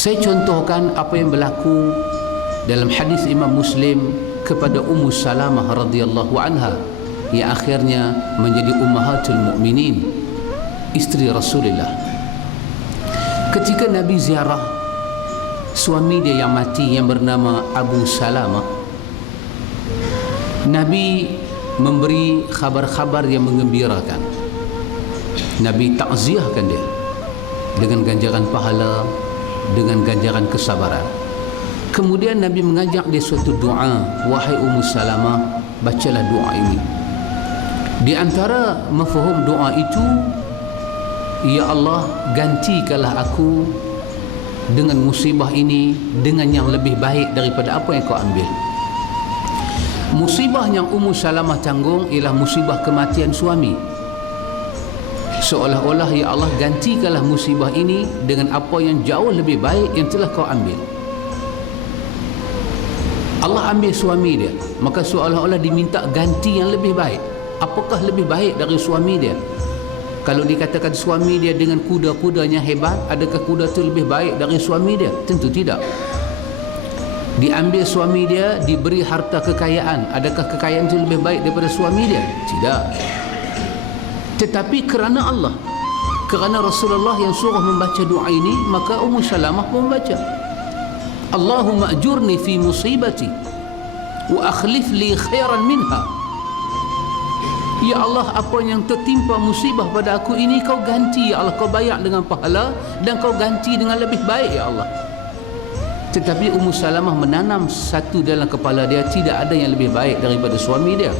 Saya contohkan apa yang berlaku dalam hadis Imam Muslim kepada Ummu Salamah radhiyallahu anha yang akhirnya menjadi ummahatul mukminin, isteri Rasulullah. Ketika Nabi ziarah suami dia yang mati yang bernama Abu Salamah, Nabi memberi khabar-khabar yang menggembirakan. Nabi takziahkan dia dengan ganjaran pahala, dengan ganjaran kesabaran. Kemudian Nabi mengajak dia suatu doa, wahai Ummu Salamah, bacalah doa ini. Di antara mafhum doa itu, ya Allah, gantikanlah aku dengan musibah ini dengan yang lebih baik daripada apa yang kau ambil. Musibah yang Ummu Salamah tanggung ialah musibah kematian suami. Seolah-olah, ya Allah, gantikanlah musibah ini dengan apa yang jauh lebih baik yang telah kau ambil. Allah ambil suami dia, maka seolah-olah diminta ganti yang lebih baik. Apakah lebih baik dari suami dia? Kalau dikatakan suami dia dengan kuda-kudanya hebat, adakah kuda itu lebih baik dari suami dia? Tentu tidak. Diambil suami dia, diberi harta kekayaan, adakah kekayaan itu lebih baik daripada suami dia? Tidak. Tetapi kerana Allah, kerana Rasulullah yang suruh membaca doa ini, maka Ummu Salamah pun membaca. Allahumma ajurni fi musibati wa akhlif li khairan minha. Ya Allah, apa yang tertimpa musibah pada aku ini kau ganti, ya Allah, kau bayar dengan pahala dan kau ganti dengan lebih baik, ya Allah. Tetapi Ummu Salamah menanam satu dalam kepala dia, tidak ada yang lebih baik daripada suami dia.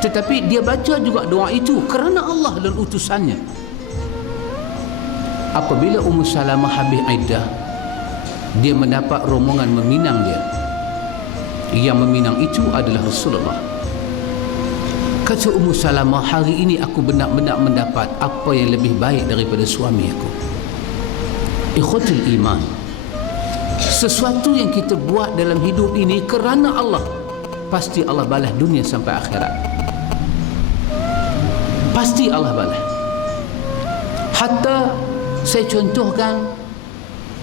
Tetapi dia baca juga doa itu kerana Allah dan utusannya. Apabila Ummu Salamah habis iddah, dia mendapat rombongan meminang dia. Yang meminang itu adalah Rasulullah. Kata Ummu Salamah, hari ini aku benar-benar mendapat apa yang lebih baik daripada suami aku. Ikhwatul iman, sesuatu yang kita buat dalam hidup ini kerana Allah, pasti Allah balas dunia sampai akhirat. Pasti Allah balas. Hatta saya contohkan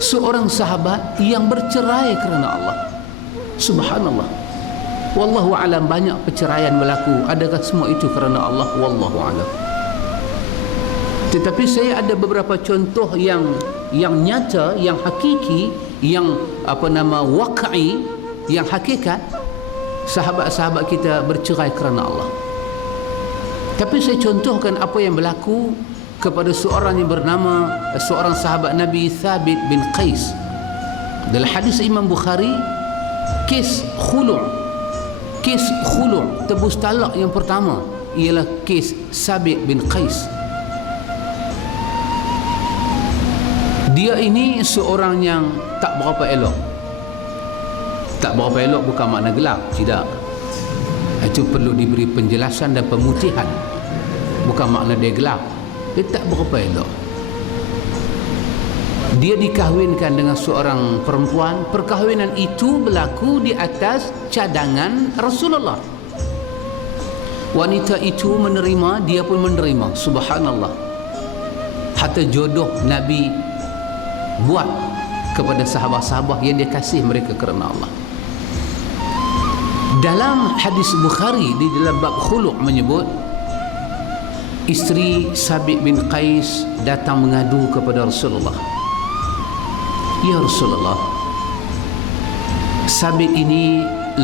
seorang sahabat yang bercerai kerana Allah. Subhanallah. Wallahu alam, banyak perceraian berlaku. Adakah semua itu kerana Allah? Wallahu alam. Tetapi saya ada beberapa contoh yang nyata, yang hakiki, yang waqi, yang hakikat, sahabat-sahabat kita bercerai kerana Allah. Tapi saya contohkan apa yang berlaku kepada seorang yang bernama, seorang sahabat Nabi Thabit bin Qais. Dalam hadis Imam Bukhari, kes khulu', tebus talak yang pertama ialah kes Thabit bin Qais. Dia ini seorang yang tak berapa elok. Tak berapa elok bukan makna gelap, tidak. Itu perlu diberi penjelasan dan pemutihan. Bukan makna dia gelap, dia tak berapa elok. Dia dikahwinkan dengan seorang perempuan. Perkahwinan itu berlaku di atas cadangan Rasulullah. Wanita itu menerima, dia pun menerima. Subhanallah. Hatta jodoh Nabi buat kepada sahabat-sahabat yang dia kasih mereka kerana Allah. Dalam hadis Bukhari di dalam bab khulu' menyebut, isteri Thabit bin Qais datang mengadu kepada Rasulullah. Ya Rasulullah, Thabit ini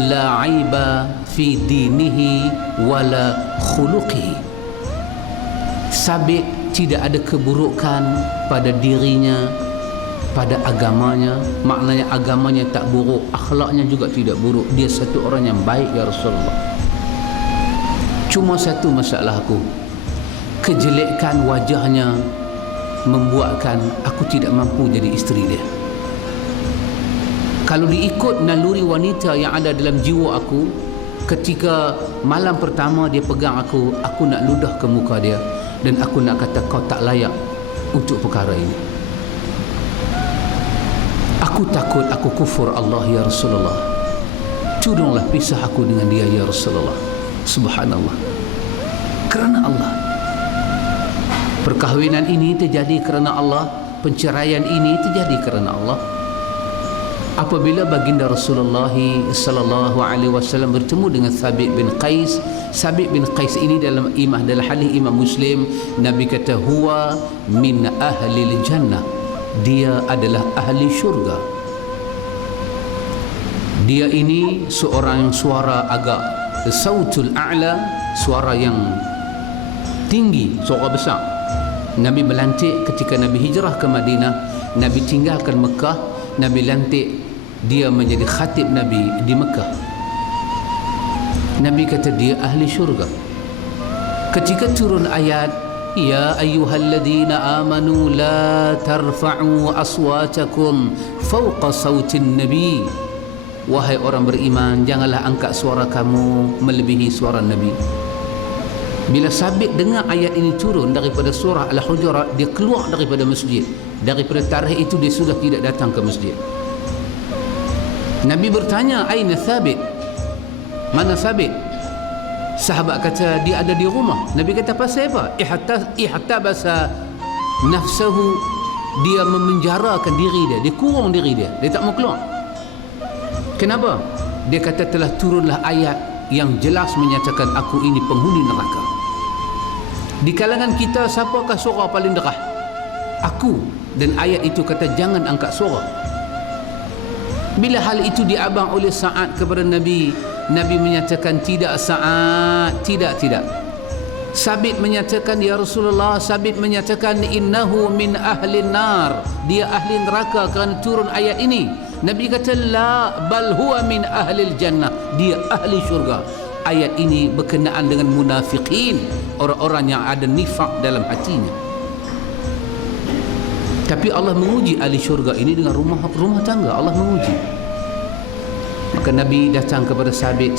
la aiba fi dinihi wala khuluqihi. Thabit tidak ada keburukan pada dirinya, pada agamanya. Maknanya agamanya tak buruk, akhlaknya juga tidak buruk. Dia satu orang yang baik, ya Rasulullah. Cuma satu masalahku, kejelekan wajahnya membuatkan aku tidak mampu jadi isteri dia. Kalau diikut naluri wanita yang ada dalam jiwa aku, ketika malam pertama dia pegang aku nak ludah ke muka dia dan aku nak kata kau tak layak untuk perkara ini. Aku takut aku kufur Allah, ya Rasulullah. Tolonglah pisah aku dengan dia, ya Rasulullah. Subhanallah. Kerana Allah. Perkahwinan ini terjadi kerana Allah, penceraian ini terjadi kerana Allah. Apabila baginda Rasulullah sallallahu alaihi wasallam bertemu dengan Thabit bin Qais, Thabit bin Qais ini dalam hadis Imam Muslim, Nabi kata huwa min ahli jannah, dia adalah ahli syurga. Dia ini seorang suara agak sautul a'la, suara yang tinggi, suara besar. Nabi melantik ketika Nabi hijrah ke Madinah, Nabi tinggalkan Mekah, Nabi lantik dia menjadi khatib Nabi di Mekah. Nabi kata dia ahli syurga. Ketika turun ayat ya ayyuhalladzina amanu la tarfa'u aswatakum fawqa sautin nabi, wahai orang beriman, janganlah angkat suara kamu melebihi suara Nabi. Bila Sabit dengar ayat ini turun daripada surah Al-Hujurat, dia keluar daripada masjid. Daripada tarikh itu dia sudah tidak datang ke masjid. Nabi bertanya, aina Sabit? Mana Sabit? Sahabat kata dia ada di rumah. Nabi kata pasal apa? Ihtabasa nafsahu, dia memenjarakan diri dia, dia kurung diri dia, dia tak mau keluar. Kenapa? Dia kata telah turunlah ayat yang jelas menyatakan aku ini penghuni neraka. Di kalangan kita siapakah suara paling derah? Aku. Dan ayat itu kata jangan angkat suara. Bila hal itu diabang oleh Sa'ad kepada Nabi, Nabi menyatakan tidak Sa'ad, tidak. Sabit menyatakan ya Rasulullah, Sabit menyatakan innahu min ahli nar, dia ahli neraka kerana turun ayat ini. Nabi kata la bal huwa min ahli jannah, dia ahli syurga. Ayat ini berkenaan dengan munafiqin, orang-orang yang ada nifak dalam hatinya. Tapi Allah menguji ahli syurga ini dengan rumah tangga. Allah menguji. Maka Nabi datang kepada Sabit,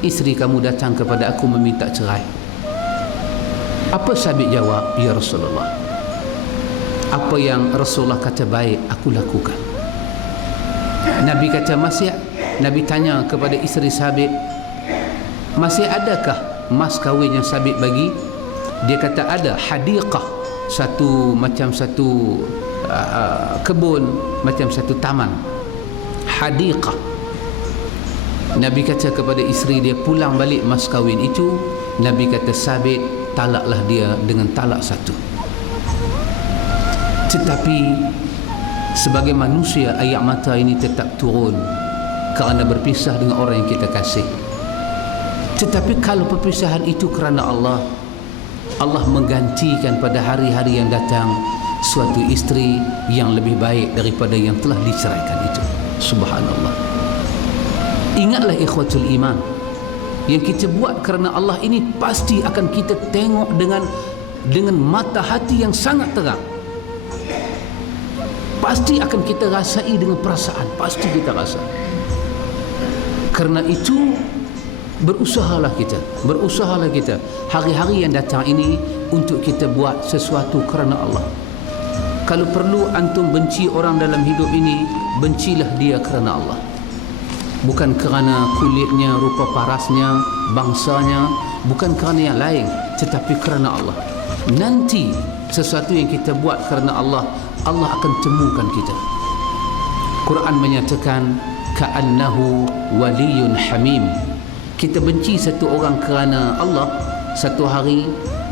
isteri kamu datang kepada aku meminta cerai. Apa Sabit jawab? Ya Rasulullah, apa yang Rasulullah kata baik aku lakukan. Nabi kata Nabi tanya kepada isteri Sabit, masih adakah mas kahwin yang Sabit bagi? Dia kata ada, hadiqah, satu kebun, macam satu taman, hadiqah. Nabi kata kepada isteri dia, pulang balik mas kahwin itu. Nabi kata Sabit, talaklah dia dengan talak satu. Tetapi sebagai manusia, air mata ini tetap turun kerana berpisah dengan orang yang kita kasih. Tetapi kalau perpisahan itu kerana Allah, Allah menggantikan pada hari-hari yang datang suatu isteri yang lebih baik daripada yang telah diceraikan itu. Subhanallah. Ingatlah ikhwatul iman, yang kita buat kerana Allah ini pasti akan kita tengok dengan mata hati yang sangat terang. Pasti akan kita rasai dengan perasaan, pasti kita rasa. Kerana itu berusahalah kita hari-hari yang datang ini untuk kita buat sesuatu kerana Allah. Kalau perlu antum benci orang dalam hidup ini, bencilah dia kerana Allah, bukan kerana kulitnya, rupa parasnya, bangsanya, bukan kerana yang lain, tetapi kerana Allah. Nanti sesuatu yang kita buat kerana Allah, Allah akan temukan kita. Quran menyatakan ka'annahu waliyun hamim. Kita benci satu orang kerana Allah, satu hari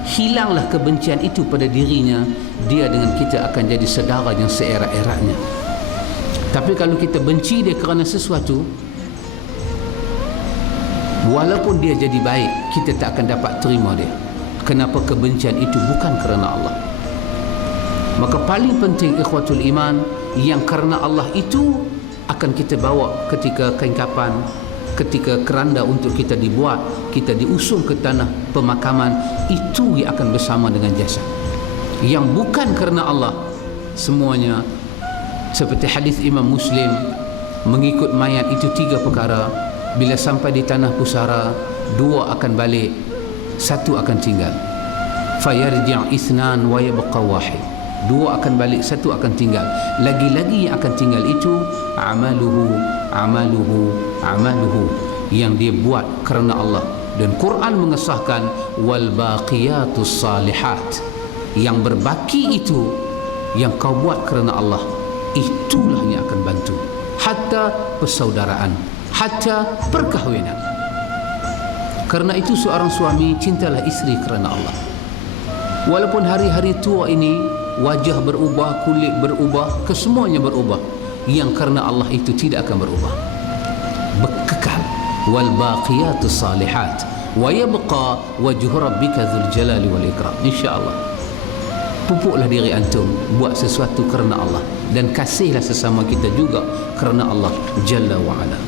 hilanglah kebencian itu pada dirinya, dia dengan kita akan jadi saudara yang seerat-eratnya. Tapi kalau kita benci dia kerana sesuatu, walaupun dia jadi baik, kita tak akan dapat terima dia. Kenapa? Kebencian itu bukan kerana Allah. Maka paling penting ikhwatul iman, yang kerana Allah itu akan kita bawa ketika kain kapan, ketika keranda untuk kita dibuat, kita diusung ke tanah pemakaman, itu yang akan bersama dengan jasad. Yang bukan kerana Allah, semuanya seperti hadis Imam Muslim, mengikut mayat itu 3 perkara. Bila sampai di tanah pusara, 2 akan balik, 1 akan tinggal. Fayarji' ithnan wa yabqa wahid. 2 akan balik, 1 akan tinggal. Lagi-lagi yang akan tinggal itu amaluhu, yang dia buat kerana Allah. Dan Quran mengesahkan wal baqiyatus salihat, yang berbaki itu yang kau buat kerana Allah, itulah yang akan bantu. hatta persaudaraan, hatta perkahwinan. Karena itu seorang suami cintalah isteri kerana Allah. Walaupun hari-hari tua ini wajah berubah, kulit berubah, kesemuanya berubah, yang karena Allah itu tidak akan berubah, bekekal. Wal baqiyatus salihat wa yabqa wajhu rabbika dzul jalali wal ikram. Insyaallah pupuklah diri antum buat sesuatu kerana Allah, dan kasihlah sesama kita juga kerana Allah Jalla wa Ala.